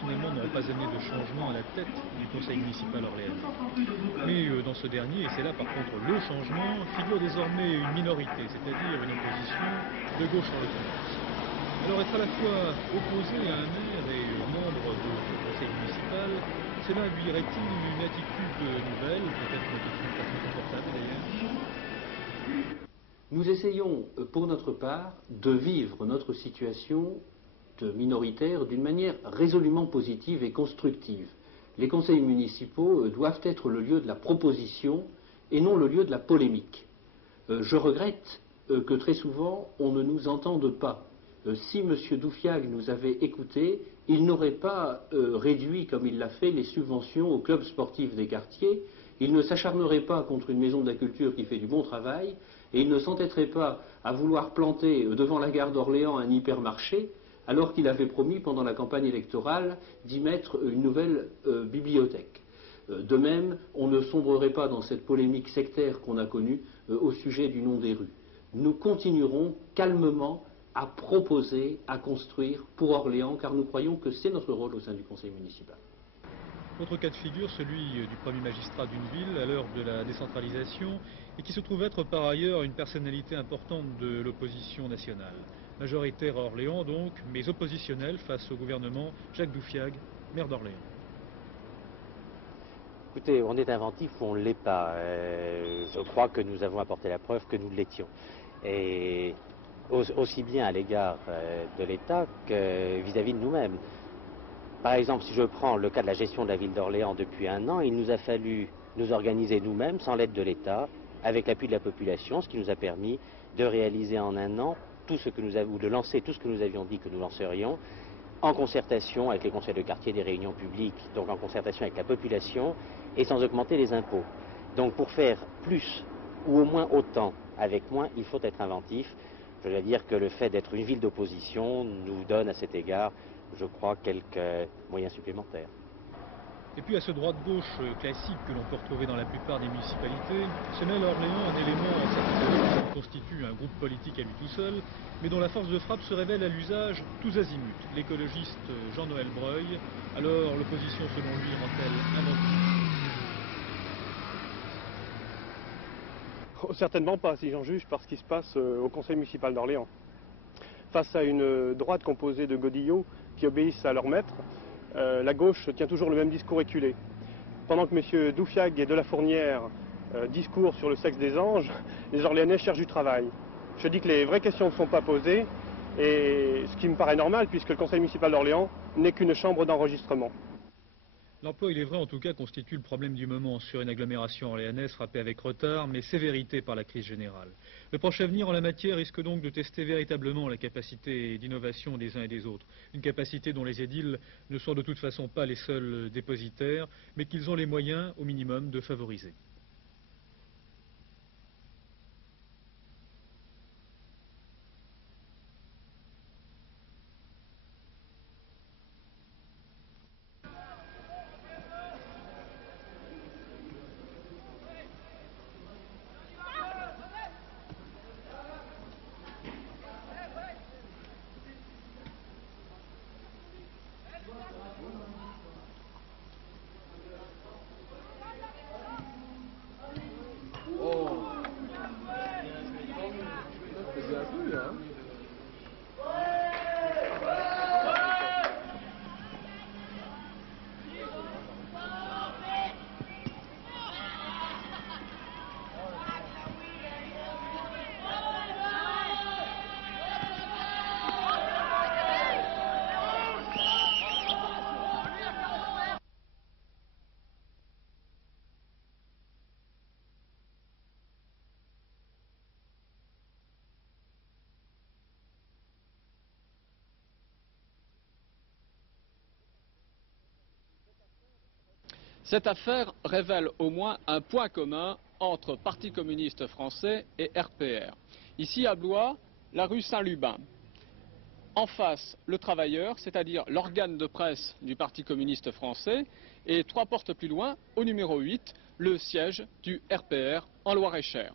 finalement n'auront pas amené de changement à la tête du conseil municipal orléanais. Mais dans ce dernier, et c'est là par contre le changement, figure désormais une minorité, c'est-à-dire une opposition de gauche en l'occurrence. Alors être à la fois opposé à un maire et membre du conseil municipal, cela lui irait-il une attitude nouvelle, peut-être une attitude pas très confortable d'ailleurs? Nous essayons, pour notre part, de vivre notre situation de minoritaire d'une manière résolument positive et constructive. Les conseils municipaux doivent être le lieu de la proposition et non le lieu de la polémique. Je regrette que très souvent on ne nous entende pas. Si M. Doufiague nous avait écoutés, il n'aurait pas réduit, comme il l'a fait, les subventions aux clubs sportifs des quartiers, il ne s'acharnerait pas contre une maison de la culture qui fait du bon travail, et il ne s'entêterait pas à vouloir planter devant la gare d'Orléans un hypermarché, alors qu'il avait promis pendant la campagne électorale d'y mettre une nouvelle bibliothèque. De même, on ne sombrerait pas dans cette polémique sectaire qu'on a connue au sujet du nom des rues. Nous continuerons calmement à proposer, à construire pour Orléans, car nous croyons que c'est notre rôle au sein du conseil municipal. Autre cas de figure, celui du premier magistrat d'une ville à l'heure de la décentralisation et qui se trouve être par ailleurs une personnalité importante de l'opposition nationale. Majoritaire à Orléans donc, mais oppositionnel face au gouvernement, Jacques Doufiague, maire d'Orléans. Écoutez, on est inventif ou on ne l'est pas. Je crois que nous avons apporté la preuve que nous l'étions. Et aussi bien à l'égard de l'État que vis-à-vis de nous-mêmes. Par exemple, si je prends le cas de la gestion de la ville d'Orléans depuis un an, il nous a fallu nous organiser nous-mêmes sans l'aide de l'État, avec l'appui de la population, ce qui nous a permis de réaliser en un an tout ce que nous avons, ou de lancer tout ce que nous avions dit que nous lancerions, en concertation avec les conseils de quartier, des réunions publiques, donc en concertation avec la population, et sans augmenter les impôts. Donc pour faire plus, ou au moins autant, avec moins, il faut être inventif. Je dois dire que le fait d'être une ville d'opposition nous donne à cet égard, je crois, quelques moyens supplémentaires. Et puis à ce droite-gauche classique que l'on peut retrouver dans la plupart des municipalités, se mêle à Orléans un élément certes qui constitue un groupe politique à lui tout seul, mais dont la force de frappe se révèle à l'usage tous azimuts. L'écologiste Jean-Noël Breuil. Alors l'opposition selon lui rend-elle inventive? Certainement pas, si j'en juge par ce qui se passe au conseil municipal d'Orléans. Face à une droite composée de godillots qui obéissent à leur maître, la gauche tient toujours le même discours éculé. Pendant que M. Doufiague et Delafournière discourent sur le sexe des anges, les Orléanais cherchent du travail. Je dis que les vraies questions ne sont pas posées, et ce qui me paraît normal, puisque le conseil municipal d'Orléans n'est qu'une chambre d'enregistrement. L'emploi, il est vrai en tout cas, constitue le problème du moment sur une agglomération orléanaise frappée avec retard, mais sévérité par la crise générale. Le proche avenir en la matière risque donc de tester véritablement la capacité d'innovation des uns et des autres. Une capacité dont les édiles ne sont de toute façon pas les seuls dépositaires, mais qu'ils ont les moyens, au minimum, de favoriser. Cette affaire révèle au moins un point commun entre Parti communiste français et RPR. Ici à Blois, la rue Saint-Lubin. En face, le Travailleur, c'est-à-dire l'organe de presse du Parti communiste français, et 3 portes plus loin, au numéro 8, le siège du RPR en Loir-et-Cher.